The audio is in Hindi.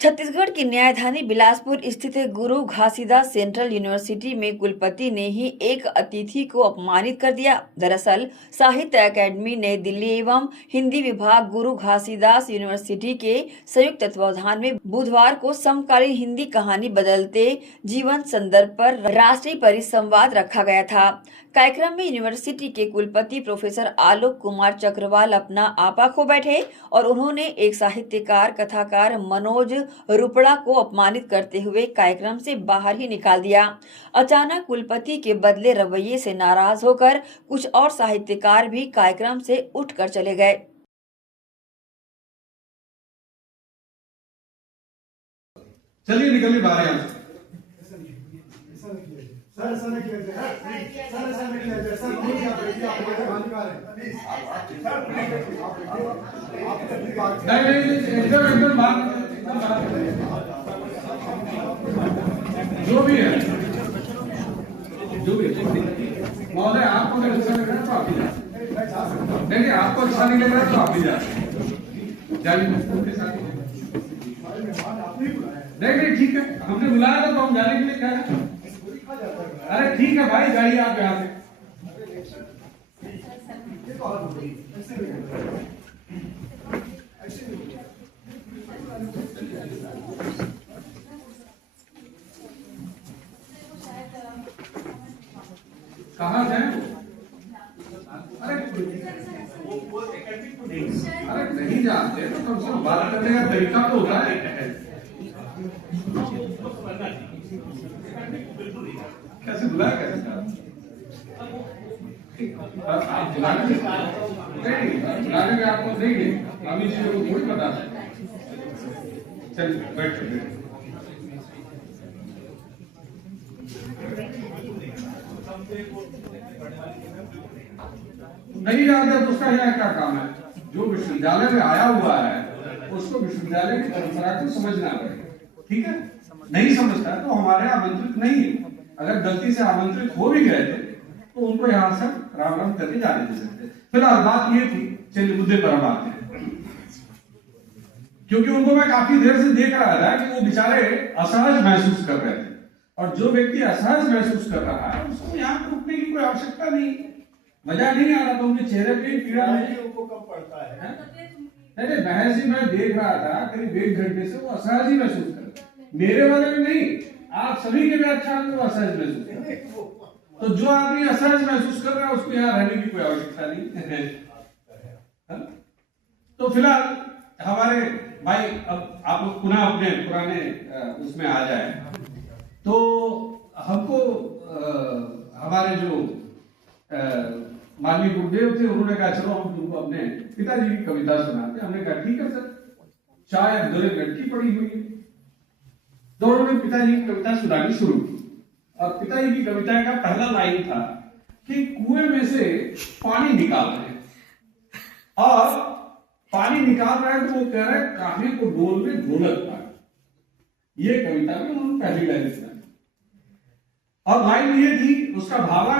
छत्तीसगढ़ की न्यायधानी बिलासपुर स्थित गुरु घासीदास सेंट्रल यूनिवर्सिटी में कुलपति ने ही एक अतिथि को अपमानित कर दिया। दरअसल साहित्य अकादमी नई दिल्ली एवं हिंदी विभाग गुरु घासीदास यूनिवर्सिटी के संयुक्त तत्वावधान में बुधवार को समकालीन हिंदी कहानी बदलते जीवन संदर्भ पर राष्ट्रीय परिसंवाद रखा गया था। कार्यक्रम में यूनिवर्सिटी के कुलपति प्रोफेसर आलोक कुमार चक्रवाल अपना आपा खो बैठे और उन्होंने एक साहित्यकार कथाकार मनोज रुपड़ा को अपमानित करते हुए कार्यक्रम से बाहर ही निकाल दिया। अचानक कुलपति के बदले रवैये से नाराज होकर कुछ और साहित्यकार भी कार्यक्रम से उठकर चले गए। चलिए निकलिए बाहर यहाँ से। जो भी है महोदय, आपको अगर अच्छा लग रहा है तो आप ही जाए। नहीं, आपको अच्छा नहीं लग रहा है तो आप ही जाइए। नहीं ठीक है, हमने बुलाया था तो हम जाने के लिए कह रहे हैं। अरे ठीक है भाई, जाइए आप यहाँ से। कहाँ जाए? अरे नहीं जानते तो कम से कम बात करने का तरीका तो होता है। कैसे बुलाया कैसे? आप बुलाने में आपको देंगे, हम इस चीजों को थोड़ी बता सकते। चलिए बैठिए। नहीं जानते तो उसका यहाँ क्या काम है? जो विश्वविद्यालय में आया हुआ है उसको विश्वविद्यालय की परंपरा को समझना पड़ेगा, ठीक है? नहीं समझता तो हमारे आमंत्रित नहीं है। अगर गलती से आमंत्रित हो भी गए थे तो उनको यहाँ से राम राम करके जाने दे सकते। फिलहाल बात ये थी, चलिए मुद्दे पर हम आते हैं, क्योंकि उनको मैं काफी देर से देख रहा था कि वो बेचारे असहज महसूस कर रहे थे, और जो व्यक्ति असहज महसूस कर रहा है उसको यहाँ रुकने की कोई आवश्यकता नहीं। मजा नहीं आ रहा था उनके चेहरे पे, पीड़ा उनको कम पड़ता है। नहीं, बहस ही मैं देख रहा था करीब 1 घंटे से, वो असहज ही महसूस कर रहे। मेरे वाले में नहीं, आप सभी के व्याख्यान में असहज महसूस कर रहे। तो जो आदमी असहज महसूस कर रहा है उसको यहाँ रहने की कोई आवश्यकता नहीं। तो फिलहाल हमारे भाई, अब आप लोग पुनः अपने पुराने उसमें आ जाए। तो हमको हमारे जो माननीय गुरुदेव थे, उन्होंने कहा चलो हम तुमको अपने पिताजी की कविता सुनाते। हमने कहा ठीक है सर, चाय अंदर लड़की पड़ी हुई है। तो उन्होंने पिताजी की कविता सुनानी शुरू की, और पिताजी की कविता का पहला लाइन था कि कुएं में से पानी निकाल रहे हैं, और पानी निकाल रहे हैं तो वो कह रहे हैं कान्हे को डोल में ढोलक पाए। ये कविता में उन्होंने पहली लाइन सुनाई, और लाइन ये थी, उसका भावार्थ